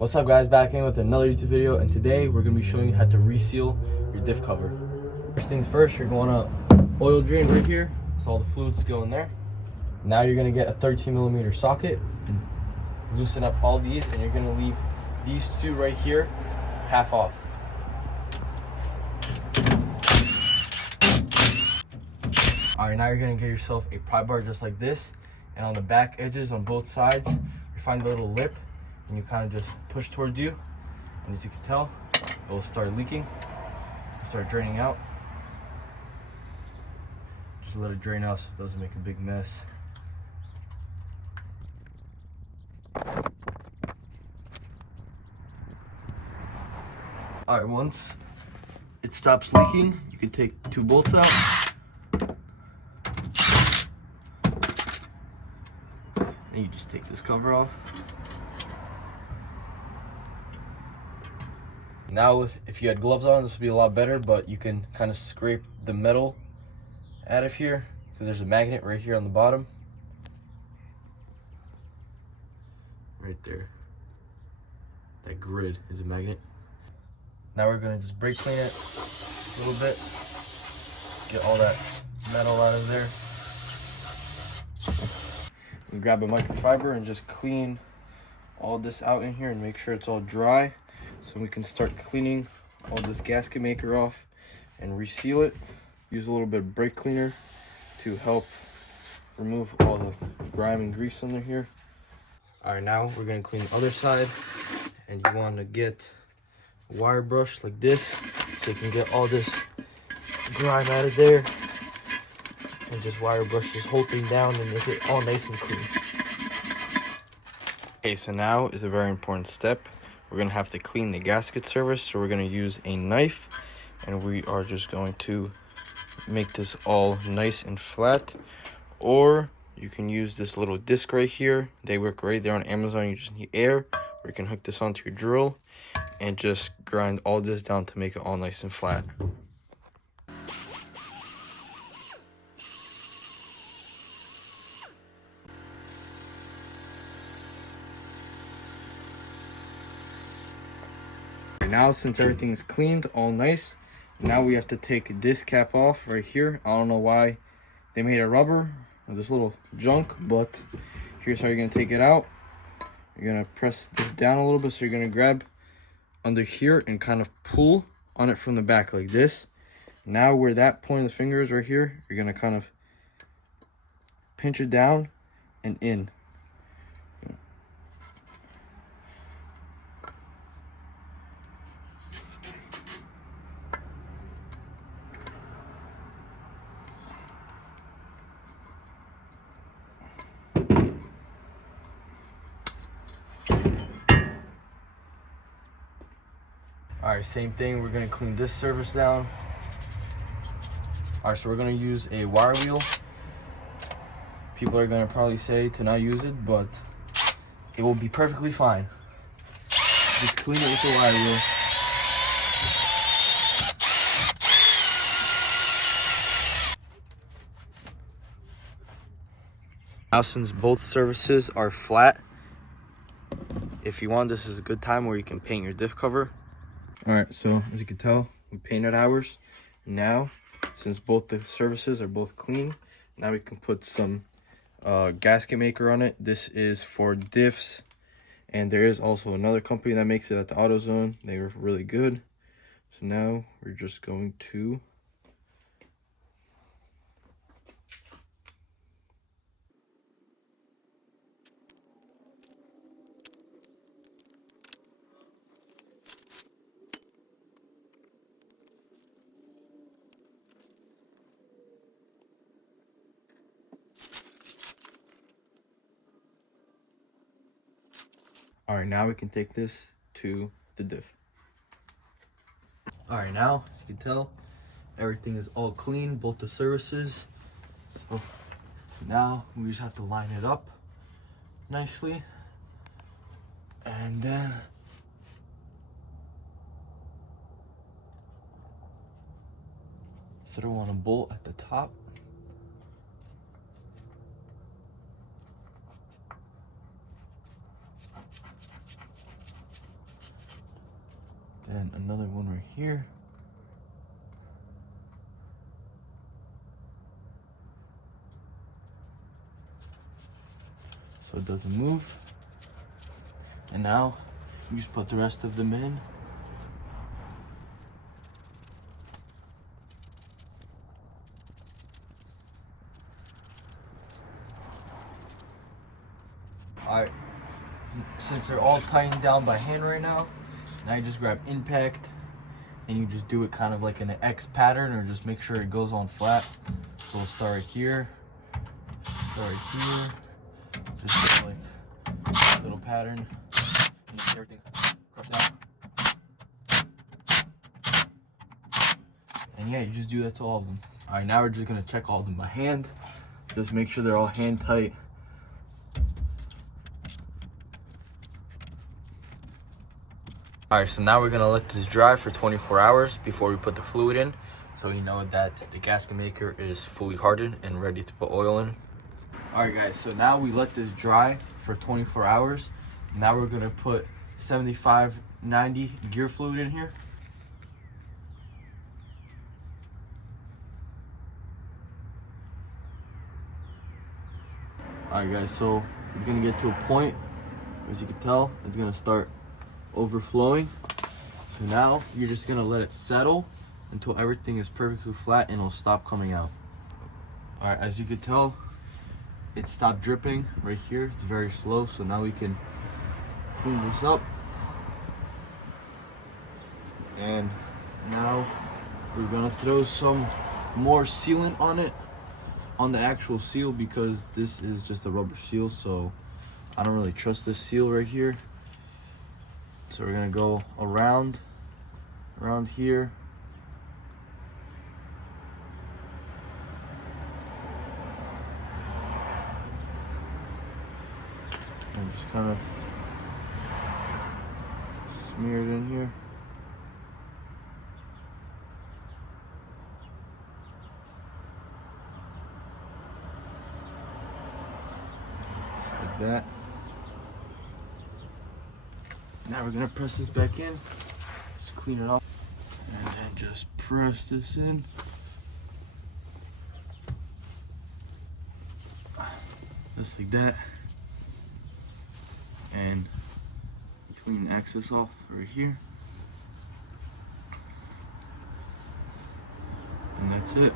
What's up guys, back in with another YouTube video, and today we're going to be showing you how to reseal your diff cover. First things first, you're going to oil drain right here, so all the fluids go in there. Now you're going to get a 13mm socket and loosen up all these, and you're going to leave these two right here half off. Alright, now you're going to get yourself a pry bar just like this, and on the back edges on both sides, you find the little lip, and you kind of just push towards you, and as you can tell, it will start leaking, start draining out. Just let it drain out so it doesn't make a big mess. Alright, once it stops leaking, you can take two bolts out. And you just take this cover off. Now, if you had gloves on, this would be a lot better, but you can kind of scrape the metal out of here because there's a magnet right here on the bottom. Right there. That grid is a magnet. Now we're going to just brake clean it a little bit. Get all that metal out of there. And grab a microfiber and just clean all this out in here and make sure it's all dry. So we can start cleaning all this gasket maker off and reseal it. Use a little bit of brake cleaner to help remove all the grime and grease under here. All right, now we're gonna clean the other side, and you want to get a wire brush like this so you can get all this grime out of there, and just wire brush this whole thing down and make it all nice and clean. Okay, so now is a very important step. We're going to have to clean the gasket surface, so we're going to use a knife, and we are just going to make this all nice and flat. Or you can use this little disc right here. They work right there on Amazon. You just need air, or you can hook this onto your drill and just grind all this down to make it all nice and flat. Now, since everything's cleaned all nice, now we have to take this cap off right here. I don't know why they made a rubber or this little junk, but here's how you're going to take it out. You're going to press this down a little bit, so you're going to grab under here and kind of pull on it from the back like this. Now where that point of the finger is right here, you're going to kind of pinch it down and in. Alright, same thing, we're going to clean this surface down. Alright, so we're going to use a wire wheel. People are going to probably say to not use it, but it will be perfectly fine. Just clean it with the wire wheel. Now, since both surfaces are flat, if you want, this is a good time where you can paint your diff cover. Alright, so as you can tell, we painted ours. Now, since both the surfaces are both clean, now we can put some gasket maker on it. This is for diffs, and there is also another company that makes it at the AutoZone. They were really good. So now we're just going to Alright, now we can take this to the diff. Alright, now, as you can tell, everything is all clean, both the surfaces. So now we just have to line it up nicely. And then throw on a bolt at the top. Then another one right here. So it doesn't move. And now you just put the rest of them in. Alright, since they're all tightened down by hand right now you just grab impact and you just do it kind of like in an X pattern, or just make sure it goes on flat. So we'll start right here, just like a little pattern. And you see everything crush down. And yeah, you just do that to all of them. Alright, now we're just gonna check all of them by hand. Just make sure they're all hand tight. Alright, so now we're gonna let this dry for 24 hours before we put the fluid in, so we know that the gasket maker is fully hardened and ready to put oil in. Alright guys, so now we let this dry for 24 hours. Now we're gonna put 75-90 gear fluid in here. Alright guys, so it's gonna get to a point, as you can tell, it's gonna start overflowing. So now you're just gonna let it settle until everything is perfectly flat and it'll stop coming out. All right, as you can tell, it stopped dripping right here. It's very slow. So now we can clean this up. And now we're gonna throw some more sealant on it, on the actual seal, because this is just a rubber seal, so I don't really trust this seal right here. So we're gonna go around here. And just kind of smear it in here. Just like that. Now we're gonna press this back in, just clean it off, and then just press this in. Just like that. And clean the excess off right here. And that's it.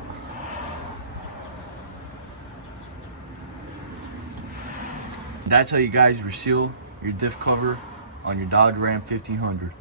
That's how you guys reseal your diff cover on your Dodge Ram 1500.